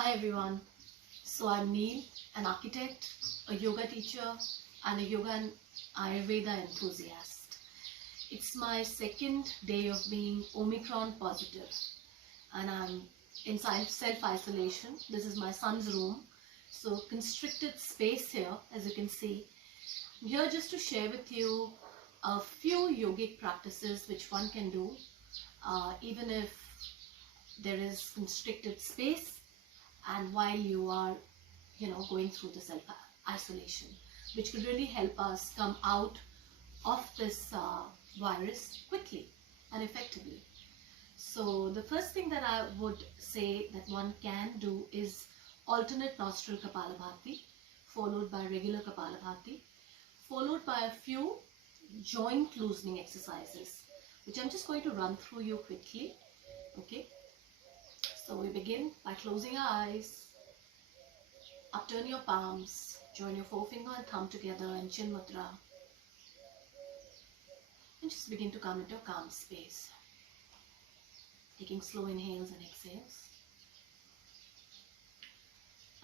Hi everyone. So I'm Neel, an architect, a yoga teacher, and a yoga and Ayurveda enthusiast. It's my second day of being Omicron positive, and I'm in self-isolation. This is my son's room, so constricted space here, as you can see. I'm here just to share with you a few yogic practices which one can do, even if there is constricted space and while you are going through the self isolation, which could really help us come out of this virus quickly and effectively. So the first thing that I would say that one can do is alternate nostril Kapalabhati, followed by regular Kapalabhati, followed by a few joint loosening exercises, which I'm just going to run through you quickly. Okay, so we begin by closing our eyes, upturn your palms, join your forefinger and thumb together in Chin Mudra, and just begin to come into a calm space, taking slow inhales and exhales.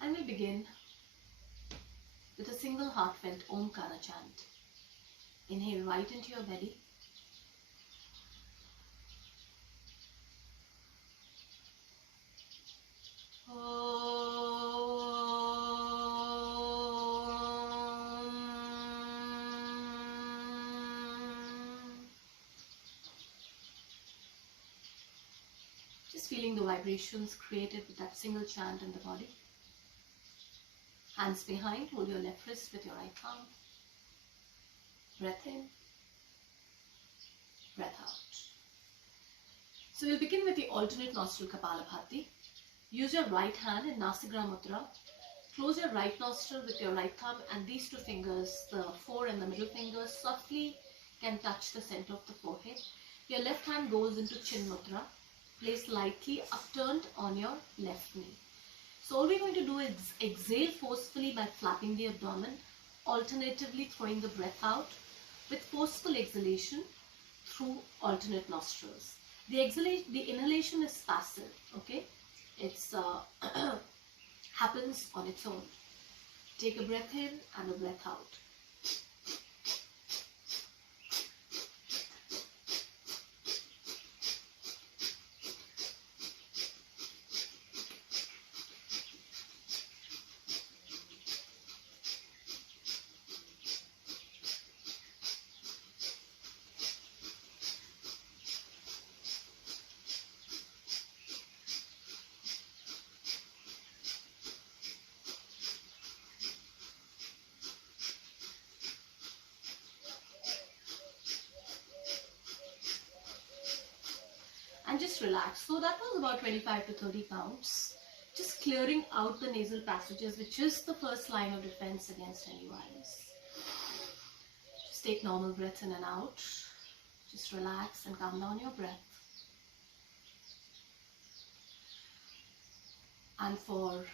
And we begin with a single heartfelt Omkara chant. Inhale right into your belly. Just feeling the vibrations created with that single chant in the body. Hands behind, hold your left wrist with your right palm. Breath in, breath out. So we'll begin with the alternate nostril Kapalabhati. Use your right hand in Nasigra Mudra. Close your right nostril with your right thumb, and these two fingers, the fore and the middle fingers, softly can touch the center of the forehead. Your left hand goes into Chin Mudra. Place lightly upturned on your left knee. So all we're going to do is exhale forcefully by flapping the abdomen, alternatively throwing the breath out with forceful exhalation through alternate nostrils. The inhalation is passive, okay? It's happens on its own. Take a breath in and a breath out. And just relax. So that was about 25 to 30 counts. Just clearing out the nasal passages, which is the first line of defense against any virus. Just take normal breaths in and out. Just relax and calm down your breath. And for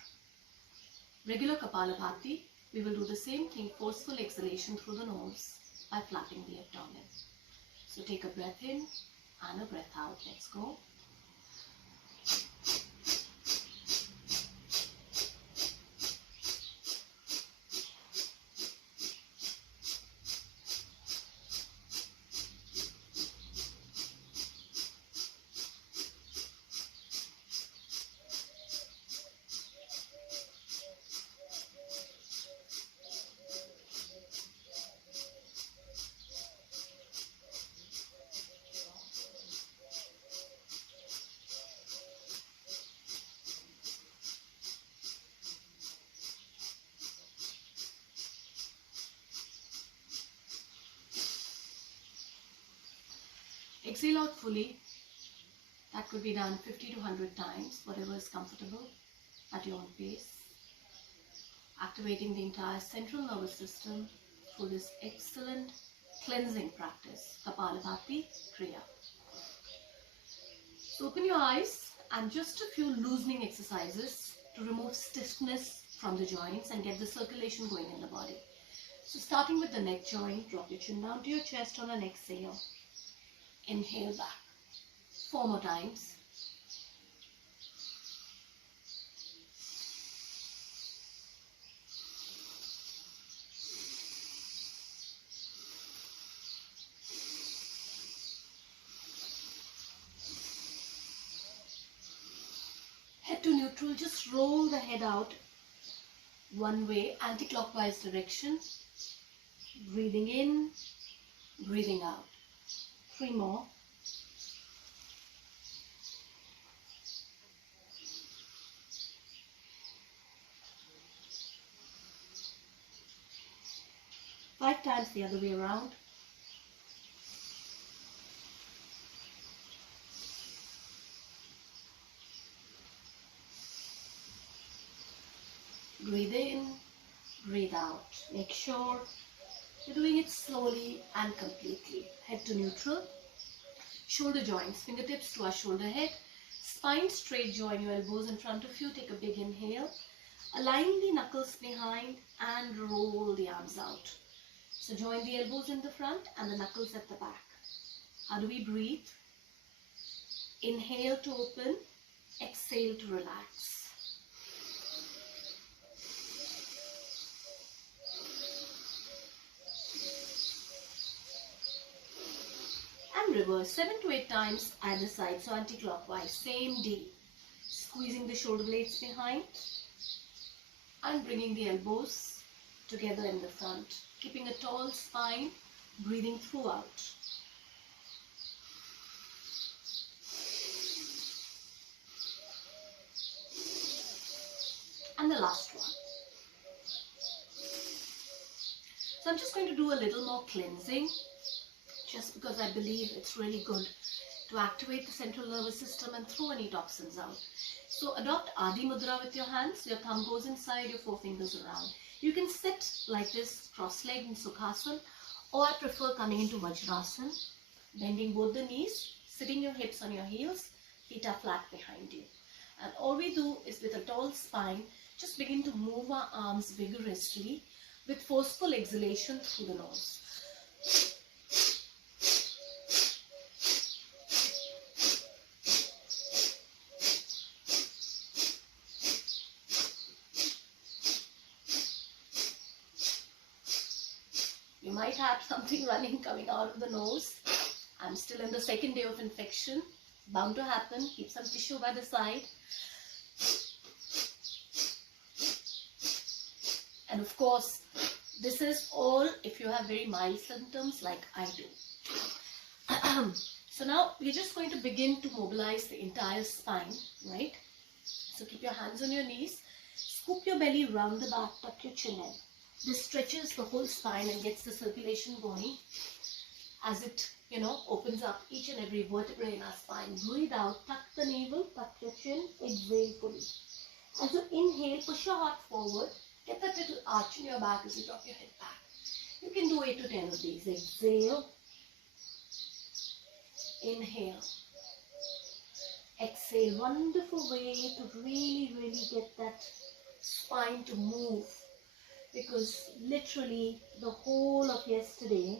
regular Kapalabhati, we will do the same thing, forceful exhalation through the nose by flapping the abdomen. So take a breath in and a breath out. Let's go. Exhale out fully. That could be done 50 to 100 times, whatever is comfortable at your own pace. Activating the entire central nervous system through this excellent cleansing practice, Kapalabhati Kriya. So open your eyes and just a few loosening exercises to remove stiffness from the joints and get the circulation going in the body. So starting with the neck joint, drop your chin down to your chest on an exhale. Inhale back. 4 more times. neutral, just roll the head out one way, anti-clockwise direction. Breathing in, breathing out. 3 more. Five times the other way around. Breathe in, breathe out. Make sure you're doing it slowly and completely. Head to neutral. Shoulder joints, fingertips to our shoulder head. Spine straight, join your elbows in front of you. Take a big inhale. Align the knuckles behind and roll the arms out. So join the elbows in the front and the knuckles at the back. How do we breathe? Inhale to open, exhale to relax. And reverse 7 to 8 times either side, so anti-clockwise. Same D. Squeezing the shoulder blades behind and bringing the elbows together in the front. Keeping a tall spine, breathing throughout. And the last one. So I'm just going to do a little more cleansing, just because I believe it's really good to activate the central nervous system and throw any toxins out. So adopt Adi Mudra with your hands. Your thumb goes inside, your forefingers around. You can sit like this, cross-legged in Sukhasana, or I prefer coming into Vajrasana, bending both the knees, sitting your hips on your heels, feet are flat behind you. And all we do is, with a tall spine, just begin to move our arms vigorously with forceful exhalation through the nose. You might have something running coming out of the nose. I'm still in the second day of infection. Bound to happen. Keep some tissue by the side. And of course, this is all if you have very mild symptoms like I do. So now we're just going to begin to mobilize the entire spine, right? So keep your hands on your knees. Scoop your belly round the back, tuck your chin in. This stretches the whole spine and gets the circulation going as it, opens up each and every vertebrae in our spine. Breathe out, tuck the navel, tuck your chin, exhale fully. As you inhale, push your heart forward, get that little arch in your back as you drop your head back. You can do 8 to 10 of these. Exhale, inhale, exhale. Wonderful way to really, really get that spine to move. Because literally the whole of yesterday,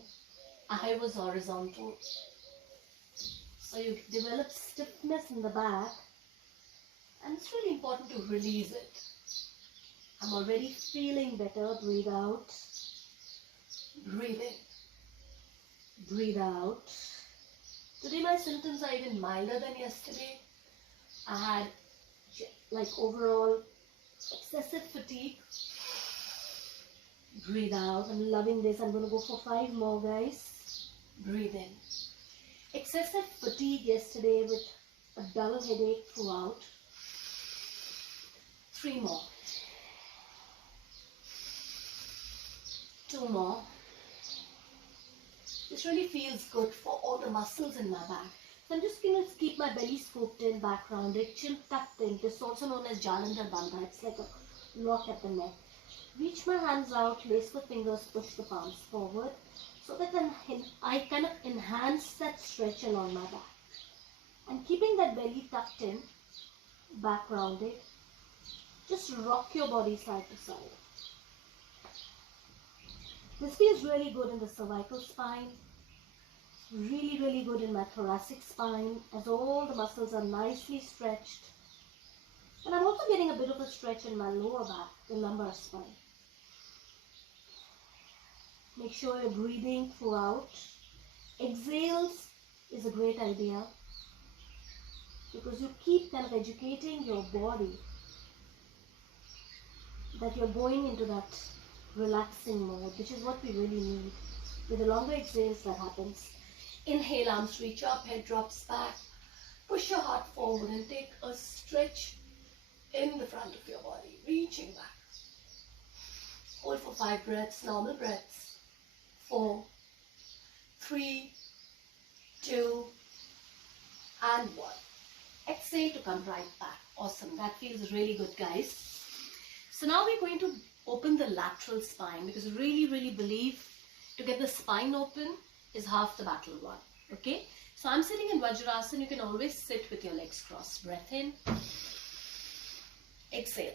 I was horizontal. So you develop stiffness in the back, and it's really important to release it. I'm already feeling better. Breathe out. Breathe in. Breathe out. Today my symptoms are even milder than yesterday. I had overall excessive fatigue. Breathe out. I'm loving this. I'm going to go for 5 more, guys. Breathe in. Excessive fatigue yesterday with a dull headache throughout. 3 more. 2 more. This really feels good for all the muscles in my back. So I'm just going to keep my belly scooped in, back rounded, chin tucked in. This is also known as Jalandhar Bandha. It's like a lock at the neck. Reach my hands out, lace the fingers, push the palms forward, so that I kind of enhance that stretch along my back. And keeping that belly tucked in, back rounded, just rock your body side to side. This feels really good in the cervical spine, really, really good in my thoracic spine, as all the muscles are nicely stretched. And I'm also getting a bit of a stretch in my lower back, the lumbar spine. Make sure you're breathing throughout. Exhales is a great idea, because you keep kind of educating your body that you're going into that relaxing mode, which is what we really need. With the longer exhales, that happens. Inhale, arms reach up, head drops back. Push your heart forward and take a stretch in the front of your body, reaching back. Hold for 5 breaths, normal breaths. 4, 3, 2, and 1. Exhale to come right back. Awesome. That feels really good, guys. So now we're going to open the lateral spine, because I really believe to get the spine open is half the battle won. Okay? So I'm sitting in Vajrasana. You can always sit with your legs crossed. Breath in. Exhale.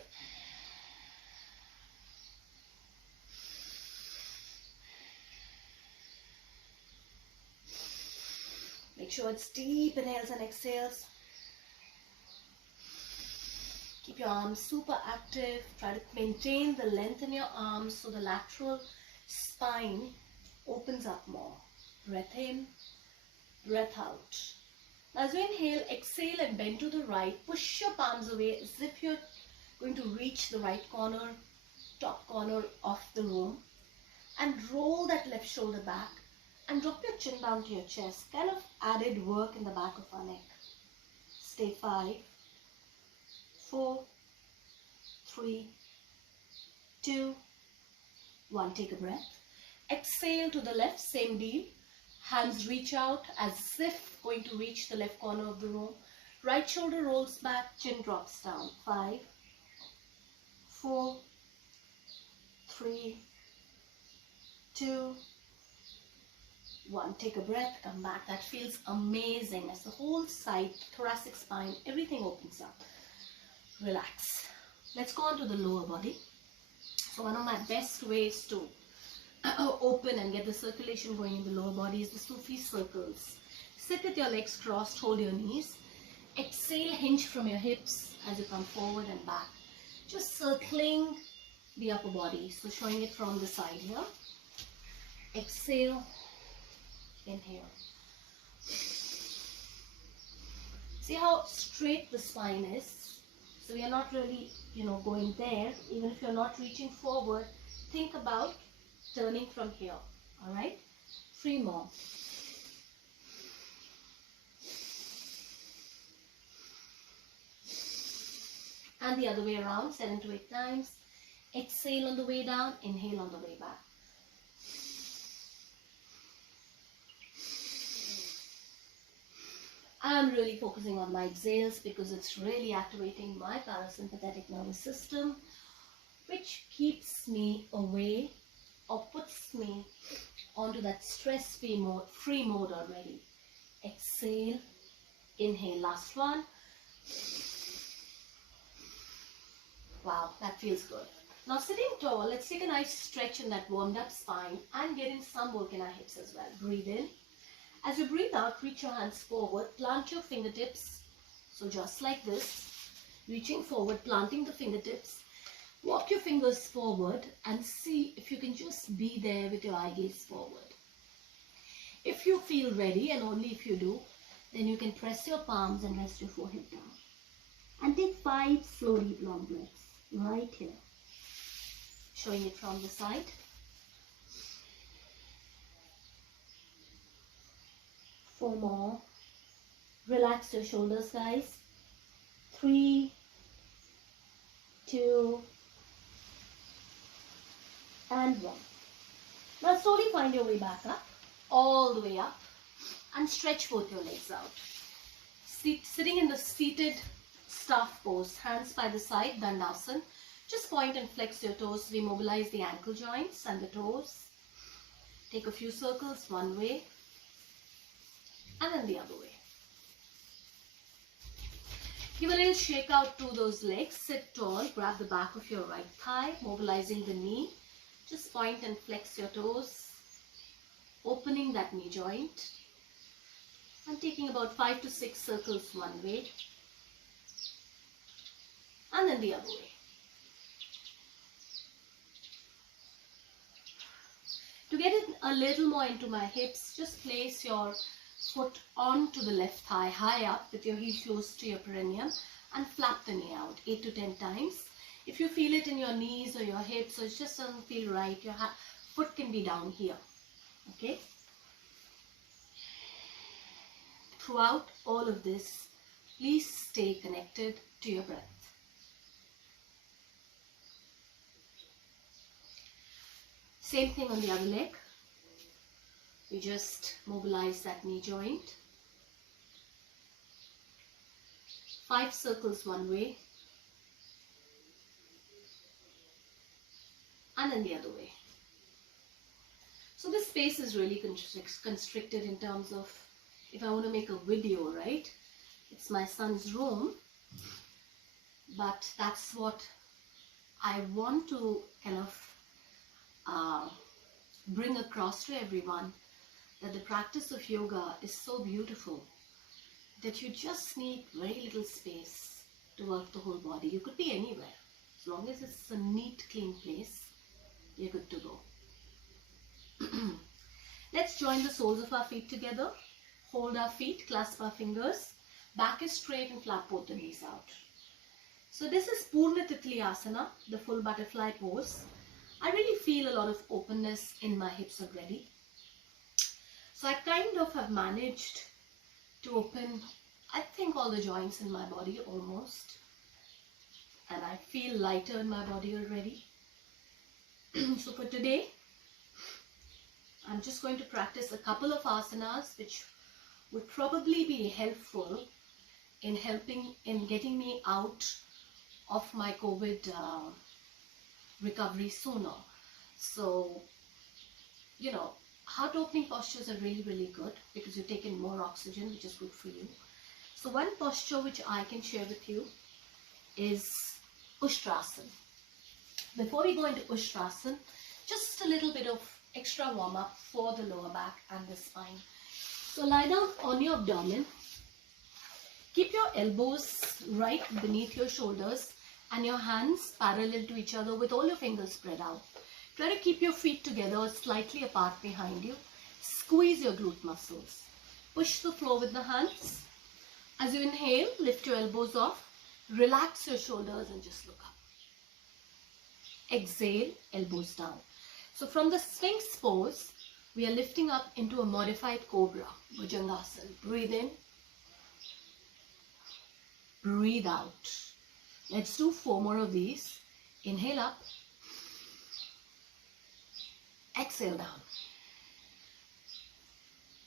Make sure it's deep inhales and exhales. Keep your arms super active. Try to maintain the length in your arms so the lateral spine opens up more. Breath in, breath out. Now as you inhale, exhale and bend to the right. Push your palms away as if you're going to reach the right corner, top corner of the room. And roll that left shoulder back and drop your chin down to your chest. Kind of added work in the back of our neck. Stay 5, 4, 3, 2, 1. Take a breath. Exhale to the left, same deal. Hands reach out as if going to reach the left corner of the room. Right shoulder rolls back, chin drops down. 5, 4, 3, 2, 1. Take a breath, come back. That feels amazing as the whole side, thoracic spine, everything opens up. Relax. Let's go on to the lower body. So one of my best ways to open and get the circulation going in the lower body is the Sufi circles. Sit with your legs crossed, hold your knees. Exhale, hinge from your hips as you come forward and back. Just circling the upper body. So showing it from the side here. Exhale, inhale. See how straight the spine is? So we are not really, going there. Even if you're not reaching forward, think about turning from here. Alright? 3 more. And the other way around, 7 to 8 times. Exhale on the way down, inhale on the way back. I'm really focusing on my exhales because it's really activating my parasympathetic nervous system, which keeps me away or puts me onto that stress-free mode already. Exhale, inhale, last one. Wow, that feels good. Now sitting tall, let's take a nice stretch in that warmed up spine and get in some work in our hips as well. Breathe in. As you breathe out, reach your hands forward, plant your fingertips. So just like this, reaching forward, planting the fingertips. Walk your fingers forward and see if you can just be there with your eye gaze forward. If you feel ready, and only if you do, then you can press your palms and rest your forehead down. And take 5 slow, deep, long breaths right here. Showing it from the side. Four more. Relax your shoulders, guys. 3, 2, and 1. Now slowly find your way back up, all the way up, and stretch both your legs out. Sitting in the seated staff pose, hands by the side, Dandasana. Just point and flex your toes. We mobilize the ankle joints and the toes. Take a few circles one way and then the other way. Give a little shake out to those legs. Sit tall. Grab the back of your right thigh, mobilizing the knee. Just point and flex your toes, opening that knee joint and taking about 5 to 6 circles one way and then the other way. To get it a little more into my hips, just place your foot onto the left thigh, high up with your heel close to your perineum, and flap the knee out 8 to 10 times. If you feel it in your knees or your hips, or it just doesn't feel right, your foot can be down here. Okay? Throughout all of this, please stay connected to your breath. Same thing on the other leg. We just mobilize that knee joint. 5 circles one way and then the other way. So this space is really constricted in terms of if I want to make a video, right? It's my son's room, but that's what I want to kind of bring across to everyone, that the practice of yoga is so beautiful that you just need very little space to work the whole body. You could be anywhere. As long as it's a neat, clean place, you're good to go. Let's join the soles of our feet together. Hold our feet, clasp our fingers. Back is straight and flap both the knees out. So this is Purna Titli Asana, the full butterfly pose. I really feel a lot of openness in my hips already. So I kind of have managed to open, I think, all the joints in my body almost. And I feel lighter in my body already. So for today, I'm just going to practice a couple of asanas which would probably be helpful in getting me out of my COVID recovery sooner. So, you know, heart opening postures are really, really good because you take in more oxygen, which is good for you. So one posture which I can share with you is Ushtrasana. Before we go into Ushtrasana, just a little bit of extra warm-up for the lower back and the spine. So lie down on your abdomen. Keep your elbows right beneath your shoulders and your hands parallel to each other with all your fingers spread out. Try to keep your feet together or slightly apart behind you. Squeeze your glute muscles. Push the floor with the hands. As you inhale, lift your elbows off. Relax your shoulders and just look up. Exhale, elbows down. So from the Sphinx pose, we are lifting up into a modified Cobra, Bhujangasana. Breathe in. Breathe out. Let's do 4 more of these. Inhale up. Exhale down.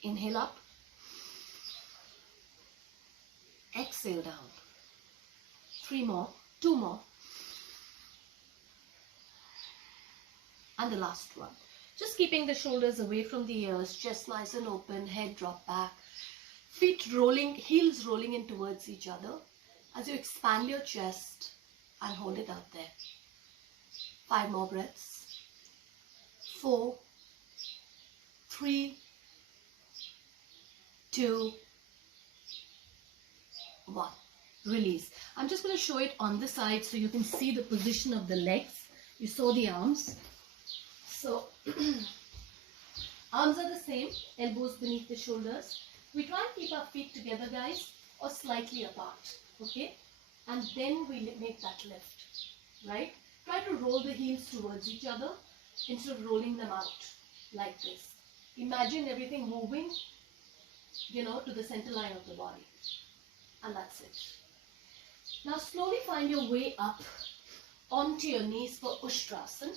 Inhale up. Exhale down. 3 more. 2 more. And the last one. Just keeping the shoulders away from the ears, chest nice and open, head drop back. Feet rolling, heels rolling in towards each other. As you expand your chest and hold it out there. 5 more breaths. 4, 3, 2, 1. Release. I'm just going to show it on the side so you can see the position of the legs. You saw the arms. So, arms are the same, elbows beneath the shoulders. We try and keep our feet together, guys, or slightly apart, okay? And then we make that lift, right? Try to roll the heels towards each other instead of rolling them out like this. Imagine everything moving, you know, to the center line of the body. And that's it. Now slowly find your way up onto your knees for Ushtrasana.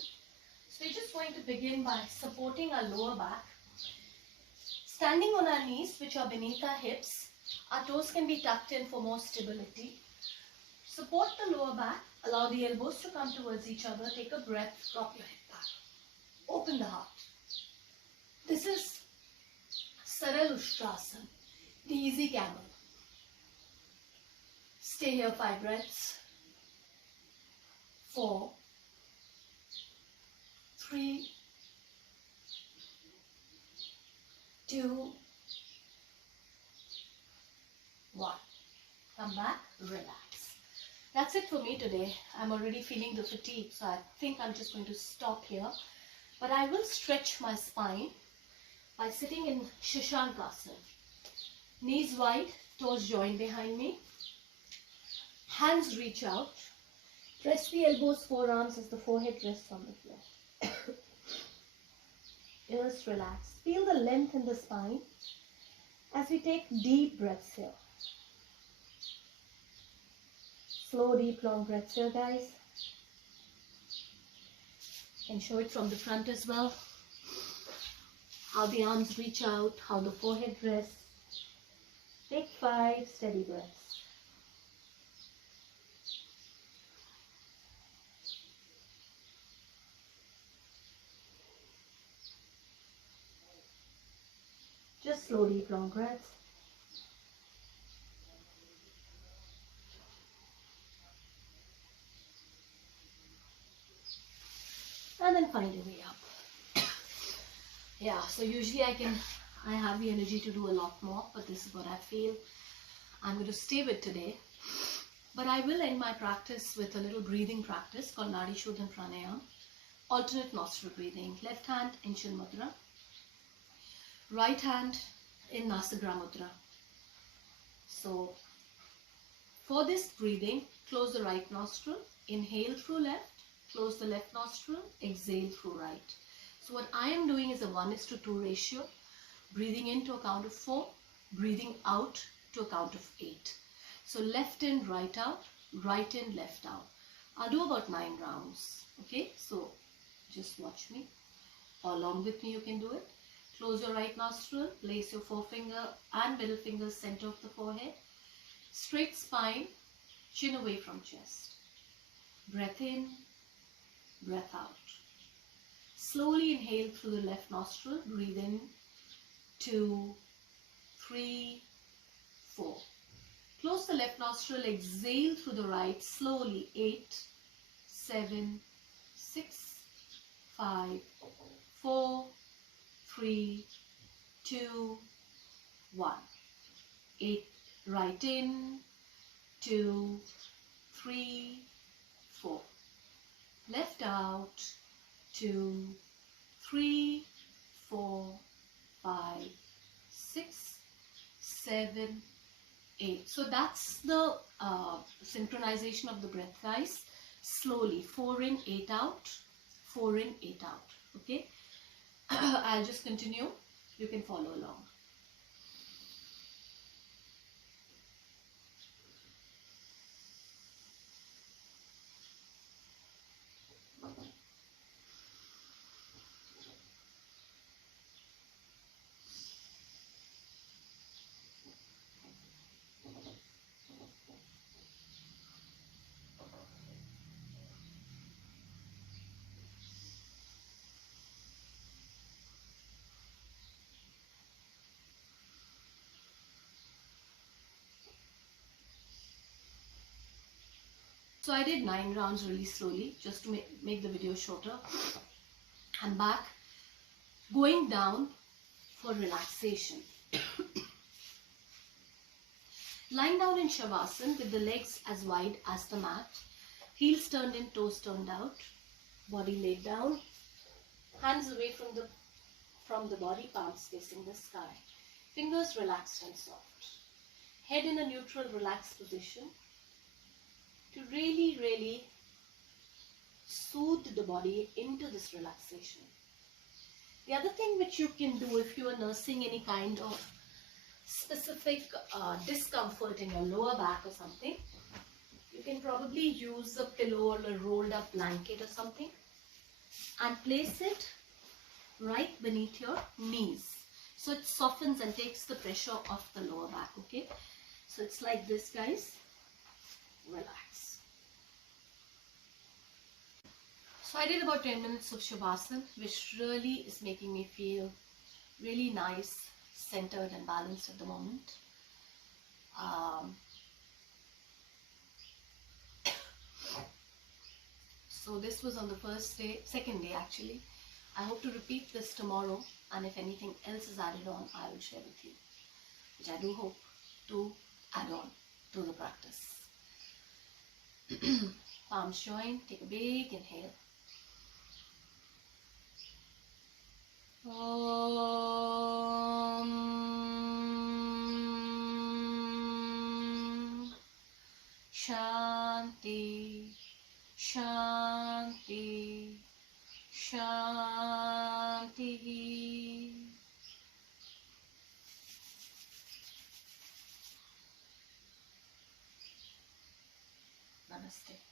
So we're just going to begin by supporting our lower back. Standing on our knees, which are beneath our hips, our toes can be tucked in for more stability. Support the lower back, allow the elbows to come towards each other, take a breath, drop your head back. Open the heart. This is Saral Ushtrasana, the easy camel. Stay here 5 breaths. 4, 3, 2, 1. Come back, relax. That's it for me today. I'm already feeling the fatigue, so I think I'm just going to stop here. But I will stretch my spine by sitting in Shashankasana. Knees wide, toes joined behind me. Hands reach out. Press the elbows, forearms as the forehead rests on the floor. Ears relax. Feel the length in the spine as we take deep breaths here. Slow, deep, long breaths here, guys. Can show it from the front as well. How the arms reach out, how the forehead rests. Take 5 steady breaths. Just slow, deep, long breaths. And then find your way up. Yeah, so usually I have the energy to do a lot more, but this is what I feel I'm going to stay with today. But I will end my practice with a little breathing practice called Nadi Shodhan pranayama. Alternate nostril breathing. Left hand in Chin Mudra. Right hand in Nasagra Mudra. So for this breathing, close the right nostril. Inhale through left. Close the left nostril. Exhale through right. So what I am doing is a 1:2 ratio. Breathing in to a count of 4. Breathing out to a count of 8. So left in, right out. Right in, left out. I'll do about 9 rounds. Okay, so just watch me. Or along with me you can do it. Close your right nostril. Place your forefinger and middle finger center of the forehead. Straight spine. Chin away from chest. Breath in. Breath out. Slowly inhale through the left nostril. Breathe in. 2, 3, 4. Close the left nostril. Exhale through the right. Slowly. 8, 7, 6, 5, 4, 3, 2, 1. 8. Right in. 2, 3, 4. Left out. 2, 3, 4, 5, 6, 7, 8. So that's the synchronization of the breath, guys. Slowly. 4 in, 8 out. 4 in, 8 out. Okay. I'll just continue. You can follow along. So I did 9 rounds really slowly just to make the video shorter. I'm back. Going down for relaxation. Lying down in Savasana with the legs as wide as the mat. Heels turned in, toes turned out. Body laid down. Hands away from the body, palms facing the sky. Fingers relaxed and soft. Head in a neutral, relaxed position. To really, really soothe the body into this relaxation. The other thing which you can do if you are nursing any kind of specific discomfort in your lower back or something, you can probably use a pillow or a rolled up blanket or something and place it right beneath your knees. So it softens and takes the pressure off the lower back, okay? So it's like this, guys. Relax. So I did about 10 minutes of Shavasana, which really is making me feel really nice, centered and balanced at the moment. So this was on the second day actually. I hope to repeat this tomorrow, and if anything else is added on, I will share with you, which I do hope to add on to the practice. Palms join, take a big inhale. Om Shanti Shanti. Shanti. Namaste.